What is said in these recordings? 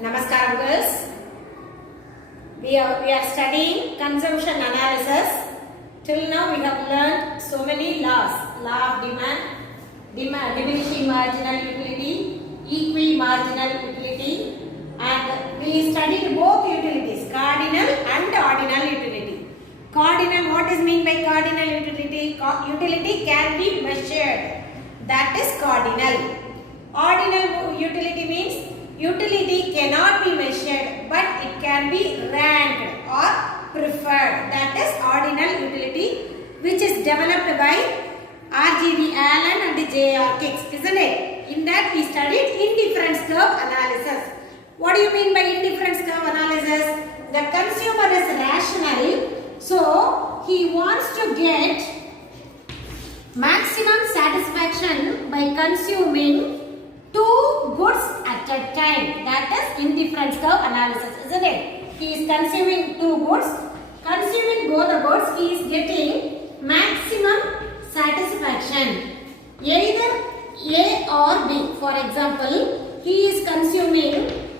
Namaskaram girls. We are studying consumption analysis. Till now we have learned so many laws. Law of demand, diminishing marginal utility, equi-marginal utility, and we studied both utilities, cardinal and ordinal utility. Cardinal, what is meant by cardinal utility? Utility can be measured. That is cardinal. Ordinal utility means utility cannot be measured but it can be ranked or preferred. That is ordinal utility, which is developed by R.G.V. Allen and J.R. Hicks, isn't it? In that we studied indifference curve analysis. What do you mean by indifference curve analysis? The consumer is rational, so he wants to get maximum satisfaction by consuming two goods at a time. That is indifference curve analysis, isn't it? He is consuming two goods. Consuming both the goods, he is getting maximum satisfaction. Either A or B. For example, he is consuming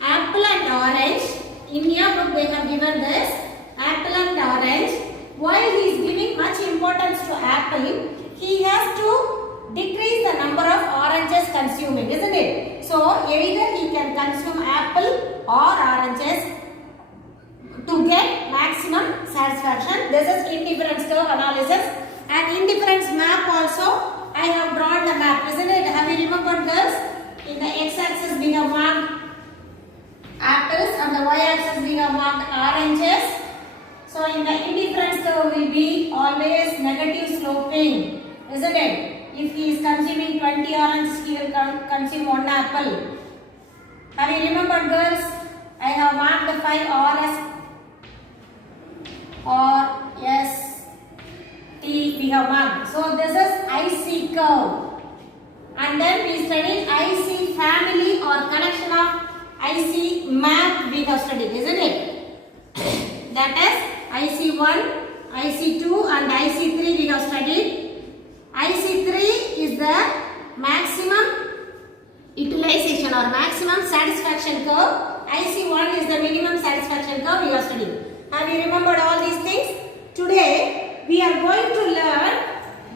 apple and orange. In your book they have given this apple and orange. While he is giving much importance to apple, he has to decrease the number of oranges consuming, isn't it? So either he can consume apple or oranges to get maximum satisfaction. This is indifference curve analysis. And indifference map also, I have drawn the map, isn't it? Have you remembered girls? In the x-axis we have marked apples and the y-axis we have marked oranges. So in the indifference curve will be always negative sloping, isn't it? If he is consuming 20 oranges, he will consume 1 apple. Have you remembered girls? I have marked the 5 or S, T we have marked. So this is IC curve. And then we studied IC family or connection of IC map we have studied, isn't it? That is IC1, IC2 and IC3 we have studied. IC3 is the maximum utilization or maximum satisfaction curve. IC1 is the minimum satisfaction curve we are studying. Have you remembered all these things? Today we are going to learn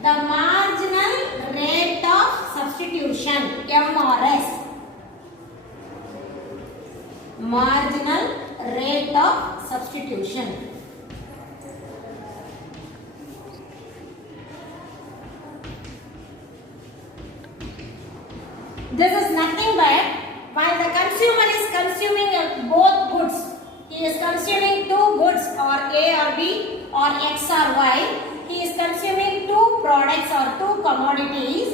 the marginal rate of substitution, MRS. Marginal rate of substitution. This is nothing but while the consumer is consuming both goods, he is consuming two goods or A or B or X or Y, he is consuming two products or two commodities.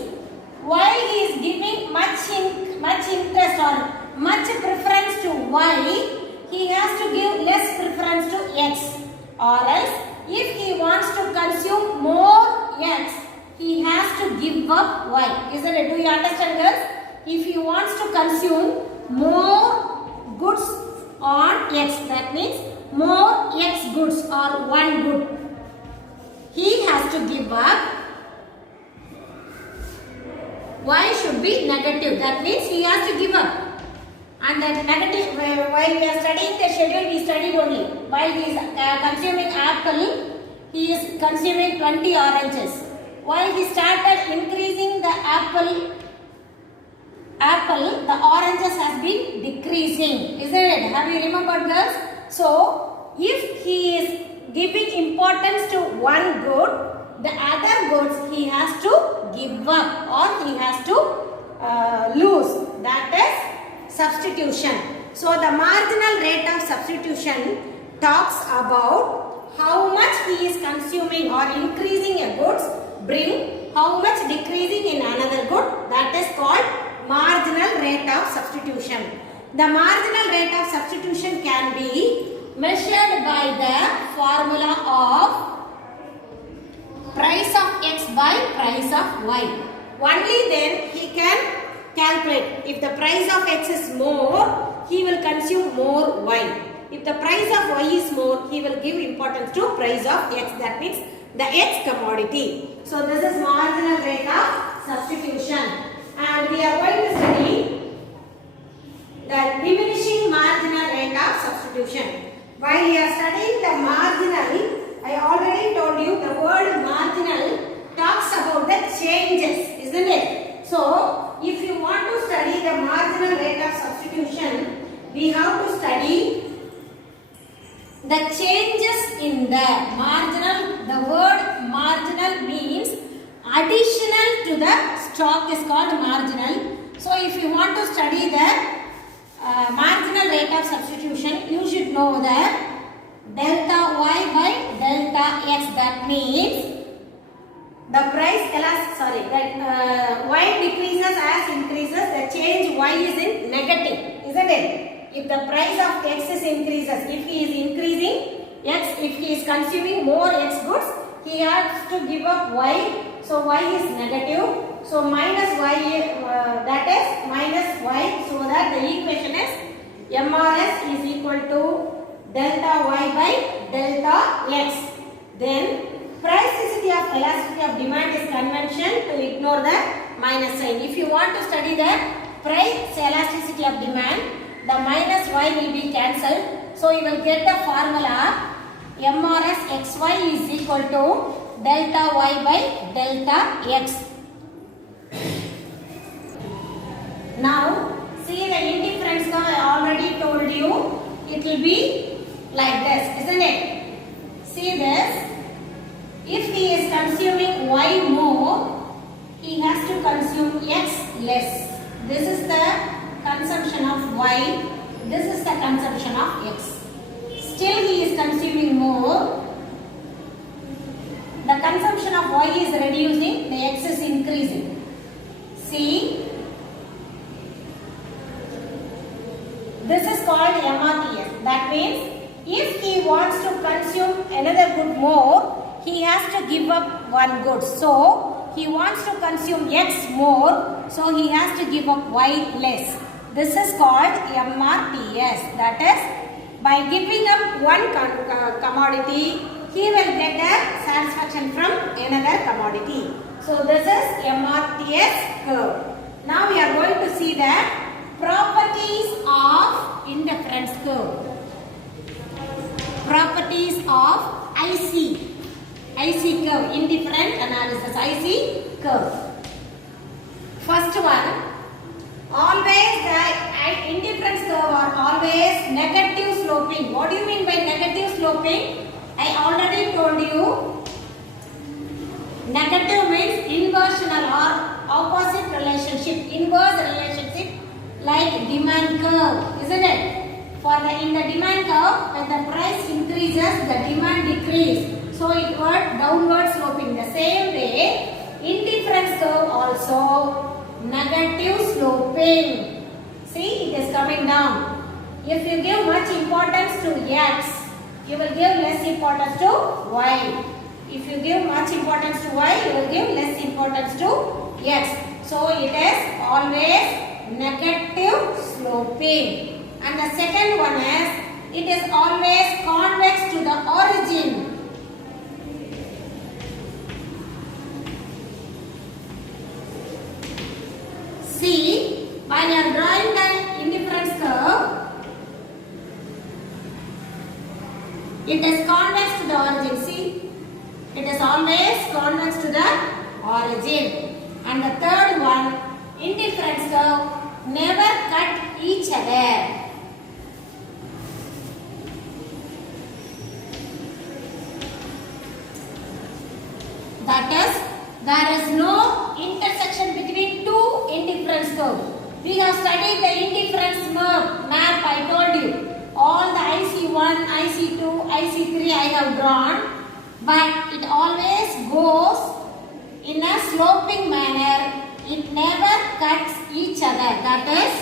While he is giving much interest or much preference to Y, he has to give less preference to X. Or else, if he wants to consume more X, he has to give up Y. Isn't it? Do you understand, girls? If he wants to consume more goods on X, that means more X goods or one good, he has to give up. Y should be negative. That means he has to give up. And that negative, while we are studying the schedule, we studied only. While he is consuming apple, he is consuming 20 oranges. While he started increasing the apple, the oranges has been decreasing, isn't it? Have you remembered, girls? So, if he is giving importance to one good, the other goods he has to give up or he has to lose. That is substitution. So, the marginal rate of substitution talks about how much he is consuming or increasing a goods, bring how much decreasing in another good. That is called marginal rate of substitution. The marginal rate of substitution can be measured by the formula of price of X by price of Y. Only then he can calculate. If the price of X is more, he will consume more Y. If the price of Y is more, he will give importance to price of X. That means the X commodity. So this is marginal rate of substitution. And we are going to study the diminishing rate of substitution. While you are studying the marginal, I already told you the word marginal talks about the changes, isn't it? So, if you want to study the marginal rate of substitution, we have to study the changes in the marginal. The word marginal means additional to the stock is called marginal. So, if you want to study the marginal rate of substitution, you should know that delta y by delta x. That means the price y decreases as increases. The change y is in negative, isn't it? If the price of x is increases, if he is increasing x, if he is consuming more x goods, he has to give up y. So y is negative. So minus y, that is minus y. So that the equation is MRS is equal to delta y by delta x. Then elasticity of demand is convention to ignore the minus sign. If you want to study the price elasticity of demand, the minus y will be cancelled. So you will get the formula MRS xy is equal to delta y by delta x. Now see the indifference curve. I already told you it will be like this, isn't it? See this. If he is consuming y more, he has to consume x less. This is the consumption of y. This is the consumption of x. Still he is consuming more. The consumption of y is reducing, the x is increasing. See, this is called MRTS. That means if he wants to consume another good more, he has to give up one good. So he wants to consume x more, so he has to give up y less. This is called MRTS. That is, by giving up one commodity, he will get a satisfaction from another commodity. So this is MRTS curve. Now we are going to see the properties of indifference curve. Properties of IC curve, indifferent analysis, IC curve. First one, always the indifference curve are always negative sloping. What do you mean by negative sloping? I already told you. Negative means inversional or opposite relationship, inverse relationship like demand curve, isn't it? In the demand curve, when the price increases, the demand decreases. So it was downward sloping. The same way, indifference curve also negative sloping. See, it is coming down. If you give much importance to x, you will give less importance to y. If you give much importance to y, you will give less importance to x. So it is always negative sloping. And the second one is, it is always convex to the origin. See, while you are drawing the indifference curve, it is convex to the origin. See, it is always convex to the origin. And the third one, indifference curve never cut each other. That is, there is no intersection between two indifference curves. We have studied the indifference map, I told you. All the IC1, IC2, IC3 I have drawn, but it always goes in a sloping manner. It never cuts each other. That is,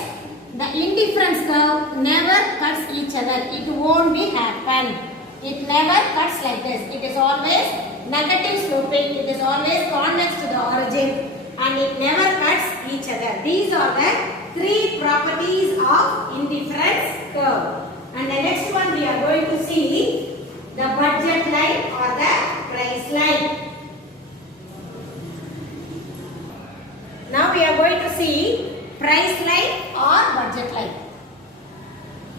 the indifference curve never cuts each other. It won't be happen. It never cuts like this. It is always negative sloping. It is always convex to the origin, and it never cuts each other. These are the three properties of indifference curve. And the next one we are going to see the budget line or the price line. Now we are going to see price line or budget line.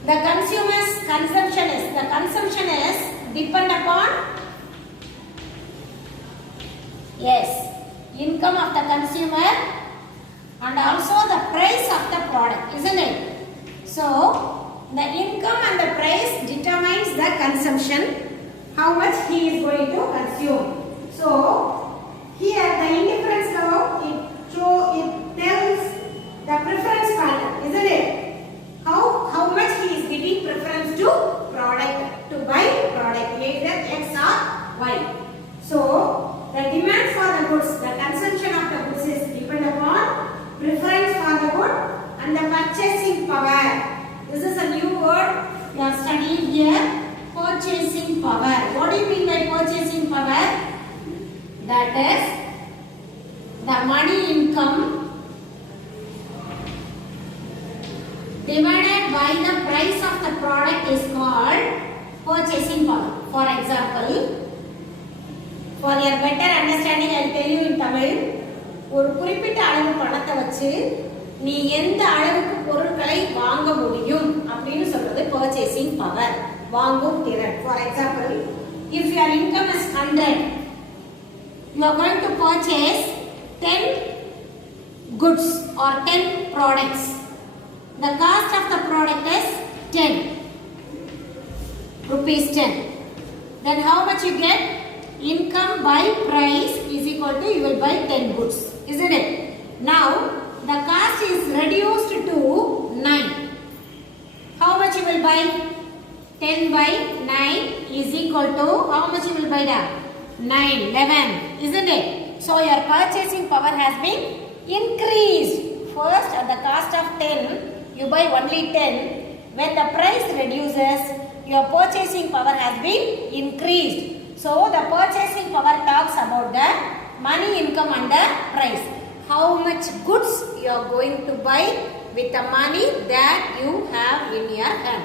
The consumers consumption is? The consumption is depend upon, yes, income of the consumer and also the price of the product, isn't it? So the income and the price determines the consumption, how much he is going to consume. So here the indifference curve, it tells the preference pattern, isn't it? How much he is giving preference to product, to buy product, either X or Y. So the demand for the goods, the consumption of the goods is depend upon preference for the good and the purchasing power. This is a new word you are studying here, purchasing power. What do you mean by purchasing power? That is the money income divided by the price of the product is called purchasing power. For example, for your better understanding, I will tell you in Tamil, ஒரு குறிப்பிட்ட அளவு பணத்தை வச்சு நீ எந்த அளவுக்கு பொருட்களை வாங்க முடியும் அப்படின்னு சொல்றது purchasing power, வாங்கும் திறன். For example, if your income is 100, you are going to purchase 10 goods or 10 products. The cost of the product is 10 rupees 10. Then how much you get? Income by price is equal to, you will buy 10 goods, isn't it? Now the cost is reduced to 9. How much you will buy? 10 by 9 is equal to, how much you will buy that? 9, 11, isn't it? So your purchasing power has been increased. First at the cost of 10, you buy only 10. When the price reduces, your purchasing power has been increased. So the purchasing power talks about the money income and the price. How much goods you are going to buy with the money that you have in your hand.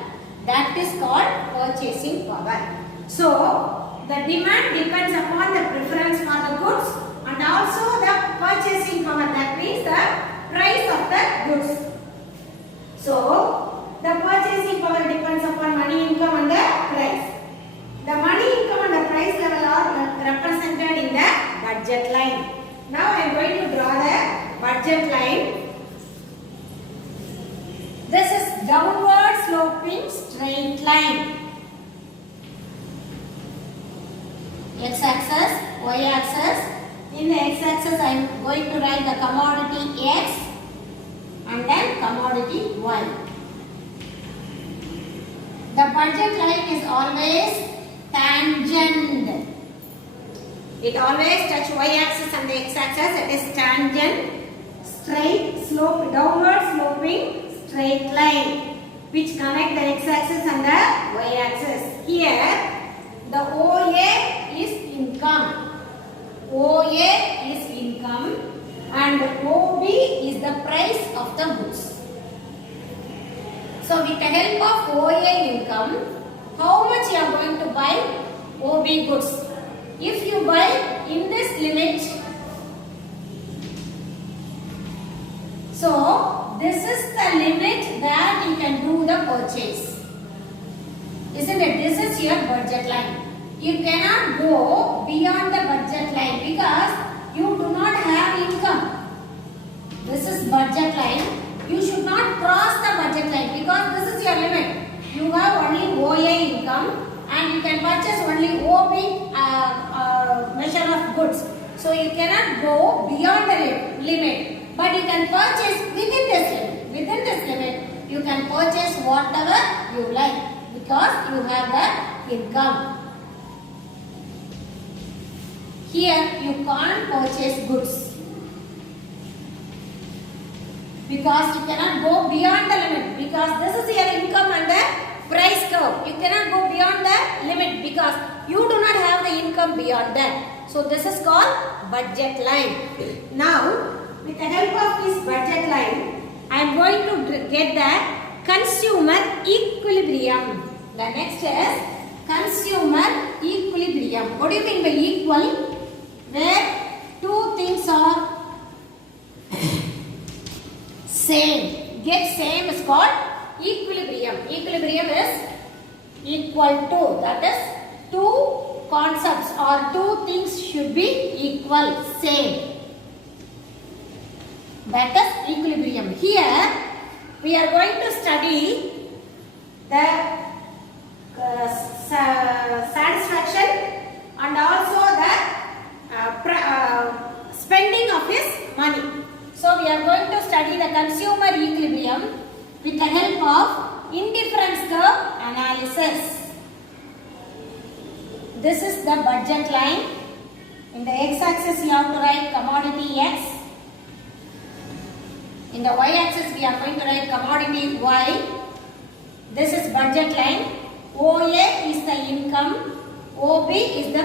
That is called purchasing power. So the demand depends upon the preference for the goods and also the purchasing power. That means the price of the goods. So the purchasing power depends upon money income and the price. The money income and the price level are represented in the budget line. Now I am going to draw the budget line. This is downward sloping straight line. X-axis, Y-axis. In the X-axis I am going to write the commodity X and then commodity Y. The budget line is always tangent. It always touch Y-axis and the X-axis. It is tangent, straight, slope, downward sloping straight line which connect the X-axis and the Y-axis. Here the OA is income. OA is income and OB is the price of the goods. So with the help of OA income, how much you are going to buy OB goods? If you buy in this limit, so this is the limit that you can do the purchase, isn't it? This is your budget line. You cannot go beyond the budget line because you do not have income. This is budget line. You should not cross the budget line because this is your limit. You have only OA income and you can purchase only OB measure of goods. So you cannot go beyond the limit, but you can purchase within this limit. Within this limit, you can purchase whatever you like because you have the income. Here you can't purchase goods because you cannot go beyond the limit because this is your income and the price curve. You cannot go beyond the limit because you do not have the income beyond that. So this is called budget line. Now with the help of this budget line, I am going to get the consumer equilibrium. The next is consumer equilibrium. What do you mean by equal? Where two things are same. Get same is called equilibrium. Equilibrium is equal to. That is, two concepts or two things should be equal, same. That is equilibrium. Here we are going to study the satisfaction and also the spending of his money. So we are going to study the consumer equilibrium with the help of indifference curve analysis. This is the budget line. In the x-axis you have to write commodity X. In the y-axis we are going to write commodity Y. This is budget line. OA is the income. OB is the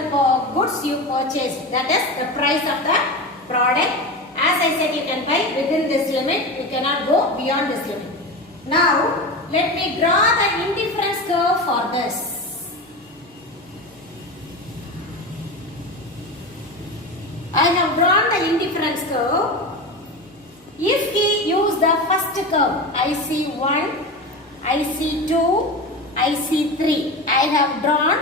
goods you purchased. That is the price of the product. As I said, you can buy within this limit. You cannot go beyond this limit. Now, let me draw the indifference curve for this. I have drawn the indifference curve. If we use the first curve, IC1, IC2, IC3, I have drawn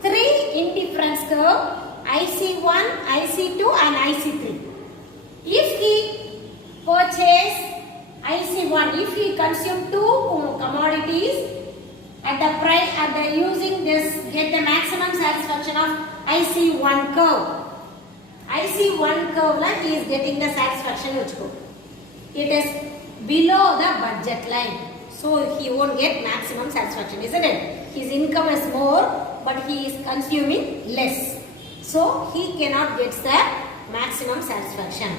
three indifference curve, IC1, IC2 and IC3. If we purchase IC1, if we consume two commodities at the price, using this, get the maximum satisfaction of IC1 curve. IC1 curve like he is getting the satisfaction. It is below the budget line. So he won't get maximum satisfaction, isn't it? His income is more, but he is consuming less. So he cannot get the maximum satisfaction.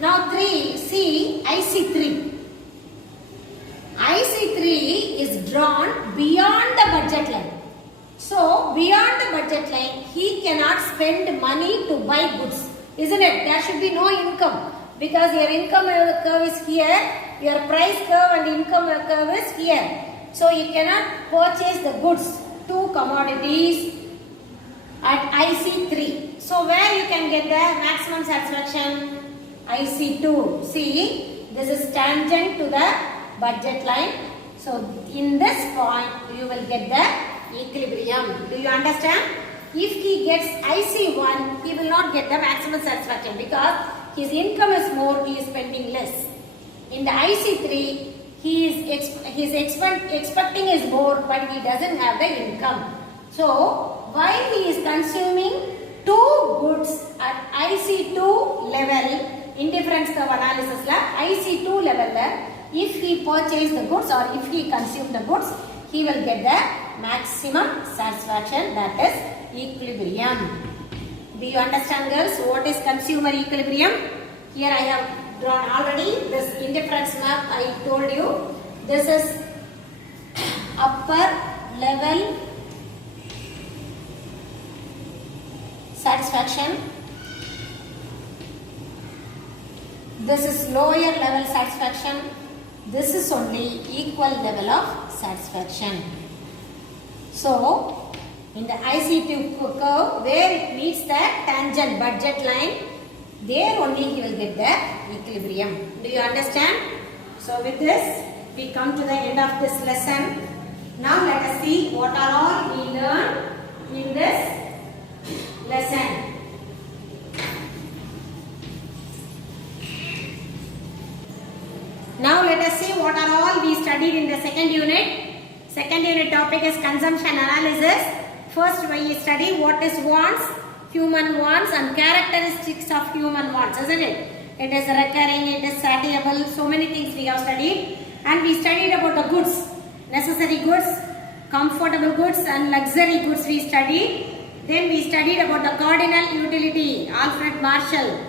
Now IC3. IC3 is drawn beyond the budget line. So beyond the budget line, he cannot spend money to buy goods, isn't it? There should be no income because your income curve is here, your price curve and income curve is here. So you cannot purchase the goods, two commodities at IC3. So where you can get the maximum satisfaction? IC2. See, this is tangent to the budget line. So in this point, you will get the equilibrium. Do you understand? If he gets IC1, he will not get the maximum satisfaction because his income is more, he is spending less. In the IC3, he is expecting is more, but he doesn't have the income. So while he is consuming two goods at IC2 level, indifference curve analysis la IC2 level la, if he purchase the goods or if he consume the goods, he will get the maximum satisfaction, that is equilibrium. Do you understand, girls, what is consumer equilibrium? Here I have drawn already this indifference map. I told you this is upper level satisfaction. This is lower level satisfaction. This is only equal level of satisfaction. So, in the IC2 curve, where it meets the tangent budget line, there only he will get the equilibrium. Do you understand? So, with this, we come to the end of this lesson. Now, let us see what are all we learned in this lesson. Now let us see what are all we studied in the second unit. Second unit topic is consumption analysis. First we study what is wants, human wants and characteristics of human wants, isn't it? It is recurring, it is satiable, so many things we have studied. And we studied about the goods, necessary goods, comfortable goods and luxury goods we studied. Then we studied about the cardinal utility, Alfred Marshall,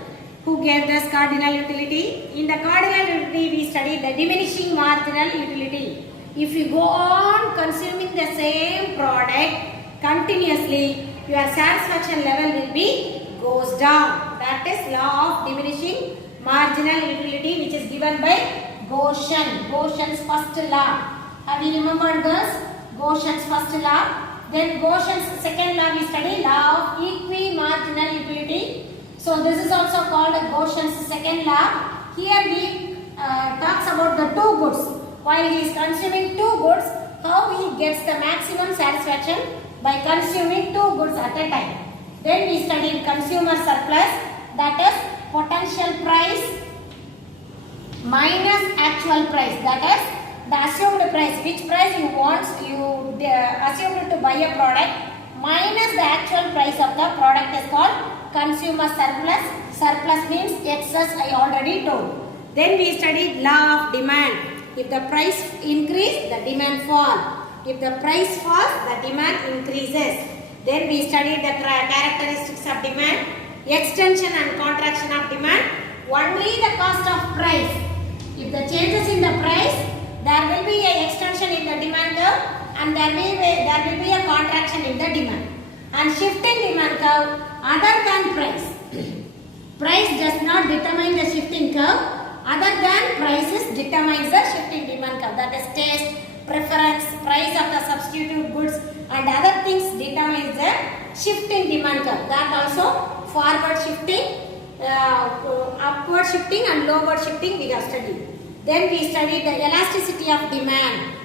who gave us cardinal utility. In the cardinal utility, we studied the diminishing marginal utility. If you go on consuming the same product continuously, your satisfaction level will be goes down. That is law of diminishing marginal utility, which is given by Gaussian. Gaussian's first law. Have you remembered this? Gaussian's first law. Then Gaussian's second law we study, law of equimarginal utility. So this is also called Gaussian's second law. Here we talks about the two goods. While he is consuming two goods, how he gets the maximum satisfaction by consuming two goods at a time. Then we studied consumer surplus, that is potential price minus actual price, that is the assumed price, which price you want, you assumed to buy a product minus the actual price of the product is called consumer surplus. Surplus means excess, I already told. Then we studied law of demand. If the price increase, the demand fall. If the price falls, the demand increases. Then we studied the characteristics of demand, extension and contraction of demand, only the cost of price. If the changes in the price, there will be an extension in the demand curve and there will be a contraction in the demand. And shifting demand curve other than price. Price does not determine the shifting curve, other than prices determines the shifting demand curve. That is taste, preference, price of the substitute goods and other things determines the shifting demand curve. That also forward shifting, upward shifting and lower shifting we have studied. Then we studied the elasticity of demand.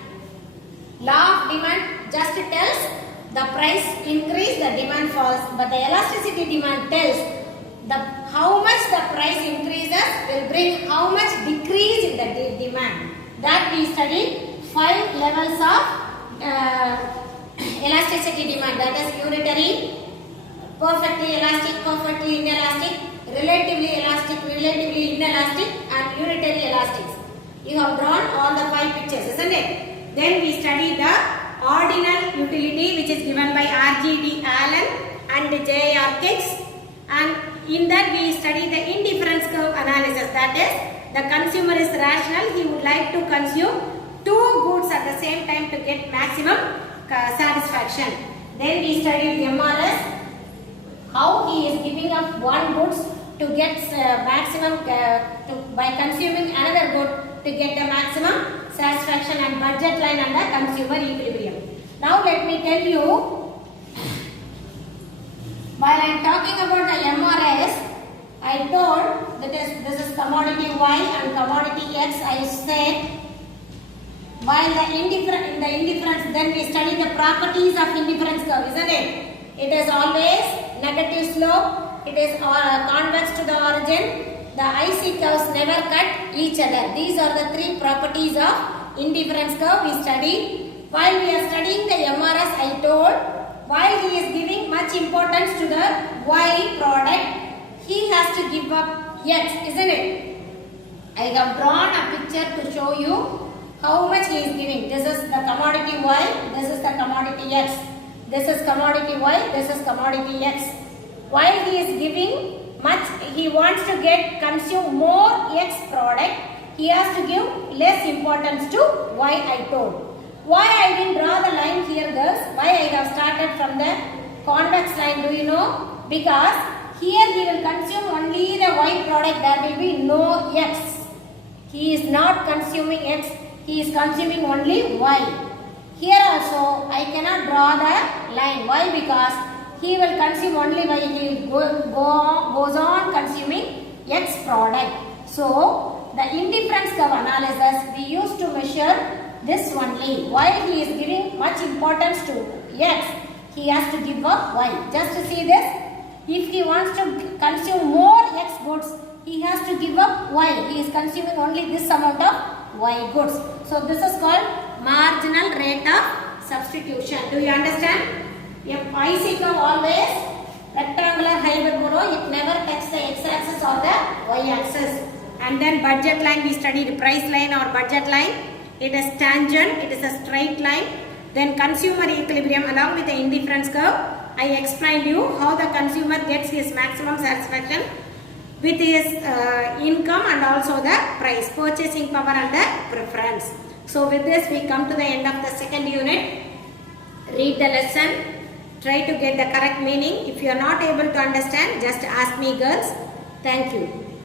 Law of demand just tells the price increase, the demand falls, but the elasticity demand tells how much the price increases will bring how much decrease in the demand. That we studied 5 levels of elasticity demand, that is unitary, perfectly elastic, perfectly inelastic, relatively elastic, relatively inelastic and unitary elastics. You have drawn all the 5 pictures, isn't it? Then we studied the ordinal utility, which is given by R.G.D. Allen and J.R. Kix, and in that we study the indifference curve analysis, that is the consumer is rational, he would like to consume two goods at the same time to get maximum satisfaction. Then we studied MRS, how he is giving up one goods to get maximum by consuming another good to get the maximum satisfaction, and budget line and the consumer equilibrium. Now let me tell you, while I am talking about the MRS, I told that this is commodity Y and commodity X. I said while in the indifference, then we study the properties of indifference curve, isn't it? It is always negative slope, it is convex to the origin, the IC curves never cut each other. These are the 3 properties of indifference curve we studied. While we are studying the MRS, I told while he is giving much importance to the Y product, he has to give up X, isn't it? I have drawn a picture to show you how much he is giving. This is the commodity Y, this is the commodity X. This is commodity Y, this is commodity X. While he is giving much, he wants to consume more X product, he has to give less importance to Y, I told. Why I didn't draw the line here, girls? Why I have started from the convex line, do you know? Because here he will consume only the Y product, there will be no X. He is not consuming X, he is consuming only Y. Here also I cannot draw the line. Why? Because he will consume only Y, he goes on consuming X product. So the indifference curve analysis we used to measure this only. While he is giving much importance to X, he has to give up Y. Just to see this, if he wants to consume more X goods, he has to give up Y. He is consuming only this amount of Y goods. So this is called marginal rate of substitution. Do you understand? If IC curve always rectangular hyperbola, it never touches the x-axis or the y-axis. And then budget line, we studied price line or budget line. It is tangent, it is a straight line. Then consumer equilibrium along with the indifference curve. I explained you how the consumer gets his maximum satisfaction with his income and also the price, purchasing power and the preference. So with this we come to the end of the second unit. Read the lesson. Try to get the correct meaning. If you are not able to understand, just ask me, girls. Thank you.